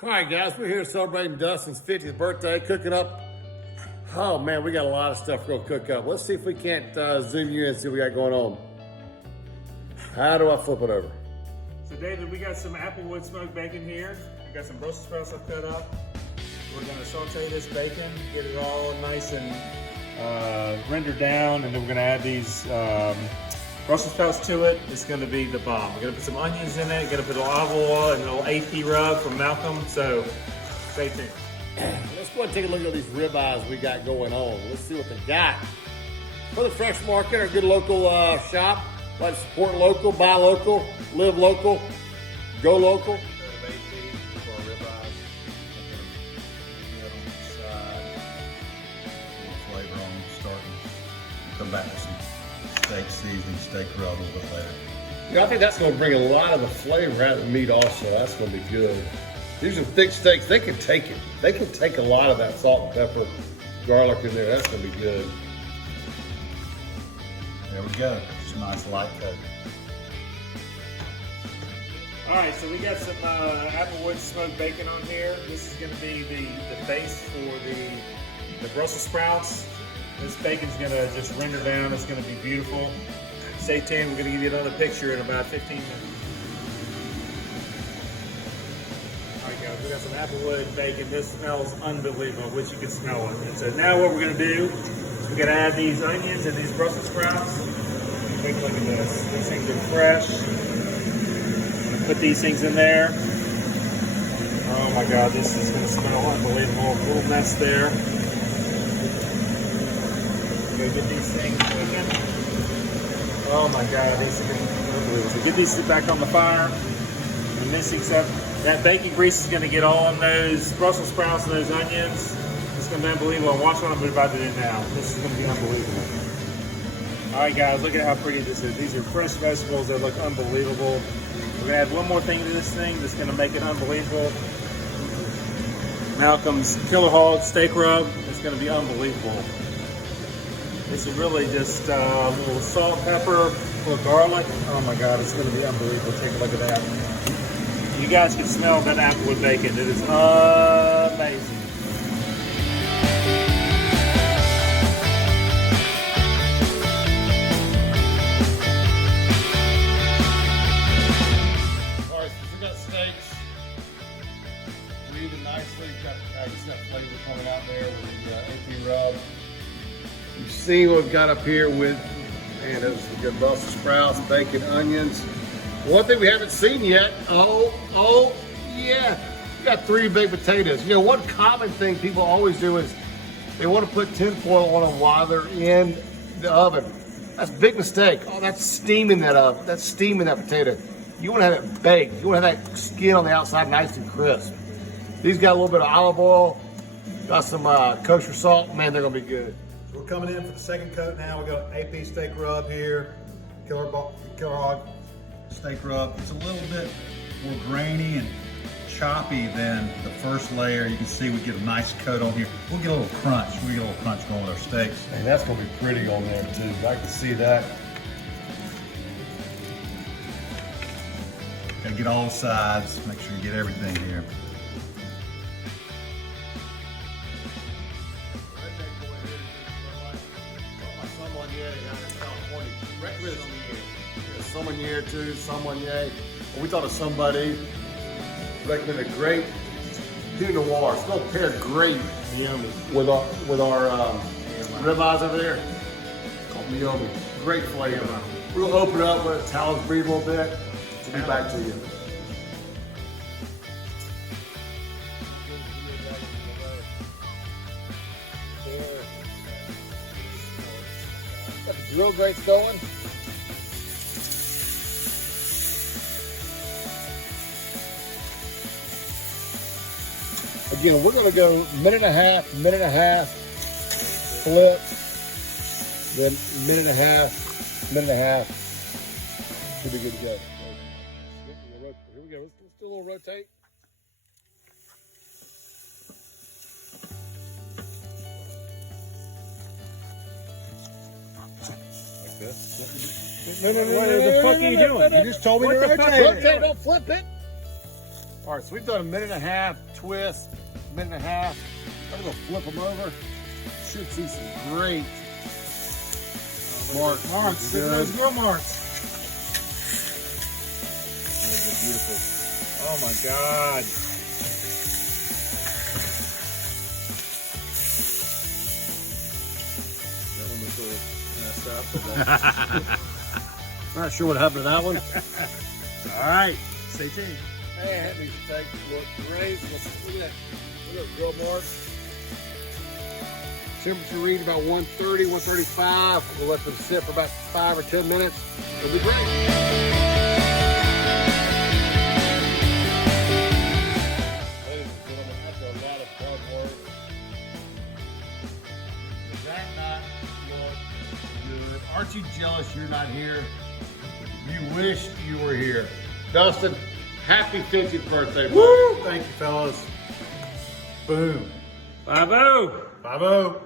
All right, guys, we're here celebrating Dustin's 50th birthday, cooking up. Oh man, we got a lot of stuff we're gonna cook up. Let's see if we can't zoom you in and see what we got going on. How do I flip it over? So David, we got some applewood smoked bacon here. We got some Brussels sprouts I've cut up. We're gonna saute this bacon, get it all nice and rendered down, and then we're gonna add these Brussels sprouts to it. It's gonna be the bomb. We're gonna put some onions in it, gonna put a little olive oil and a little AP rub from Malcolm, so stay tuned. Let's go ahead and take a look at these ribeyes we got going on. Let's see what they got. For the fresh market, a good local shop. Like to support local, buy local, live local, go local. Come back with some steak seasoning, steak rub a little bit later. Yeah, I think that's going to bring a lot of the flavor out of the meat also. That's going to be good. These are thick steaks. They can take it. They can take a lot of that salt and pepper, garlic in there. That's going to be good. There we go. Just a nice light coat. All right, so we got some applewood smoked bacon on here. This is going to be the base for the Brussels sprouts. This bacon's going to just render down. It's going to be beautiful. Stay tuned. We're going to give you another picture in about 15 minutes. All right, guys, we got some applewood bacon. This smells unbelievable, which you can smell it. And so now what we're going to do is we're going to add these onions and these Brussels sprouts. Take a look at this. These things are fresh. I'm going to put these things in there. Oh my God, this is going to smell unbelievable. A little mess there. Go get these things cooking. Oh my God, these things are unbelievable. So get these back on the fire. And this except that bacon grease is going to get all on those Brussels sprouts and those onions. It's going to be unbelievable. Watch what I'm about to do now. This is going to be unbelievable. All right, guys, look at how pretty this is. These are fresh vegetables that look unbelievable. We're going to add one more thing to this thing that's going to make it unbelievable. Malcolm's Killer Hog Steak Rub. It's going to be unbelievable. This is really just a little salt, pepper, a little garlic. Oh my God, it's going to be unbelievable. Take a look at that. You guys can smell that applewood bacon. It is amazing. All right, so we got steaks. Breathing nicely. Got that flavor coming out there with the AP rub. You see what we've got up here with, man, those are good Brussels sprouts, bacon, onions. One thing we haven't seen yet, oh yeah, we got 3 baked potatoes. You know, one common thing people always do is they want to put tin foil on them while they're in the oven. That's a big mistake. Oh, that's steaming that oven. That's steaming that potato. You want to have it baked. You want to have that skin on the outside nice and crisp. These got a little bit of olive oil, got some kosher salt. Man, they're going to be good. We're coming in for the second coat now. We got AP steak rub here, Killer Hog steak rub. It's a little bit more grainy and choppy than the first layer. You can see we get a nice coat on here. We'll get a little crunch. We get a little crunch going with our steaks. And that's going to be pretty on there too. I can see that. Gotta get all sides. Make sure you get everything here. Someone here too, someone yay. We thought of somebody recommended a great Pinot Noir. It's going to pair great with our ribeyes over there. Called Miyomi. Great flavor. We'll open it up, let the towels breathe a little bit. We'll be back to you. Got the grill grates going. Again, we're going to go minute and a half, flip, then minute and a half. Should be good to go. Here we go. Let's do a little rotate. Like this. No, what the fuck are you doing? You just told me to rotate. Rotate, don't flip it. All right, so we've done a minute and a half twist, minute and a half. I'm gonna flip them over. Should see some great marks. Marks, look at those grill marks. Those are beautiful. Oh my God. That one looks a little messed up. Not sure what happened to that one. All right, stay tuned. Hey, that needs to take look great. Look at that. Look at grill marks. Temperature reading about 130, 135. We'll let them sit for about 5 or 10 minutes. It'll be great. Ladies and gentlemen, after a lot of hard work, does that not look good? Aren't you jealous you're not here? You wished you were here. Dustin, happy 50th birthday, bro. Woo! Thank you, fellas. Boom. 5-0. 5-0.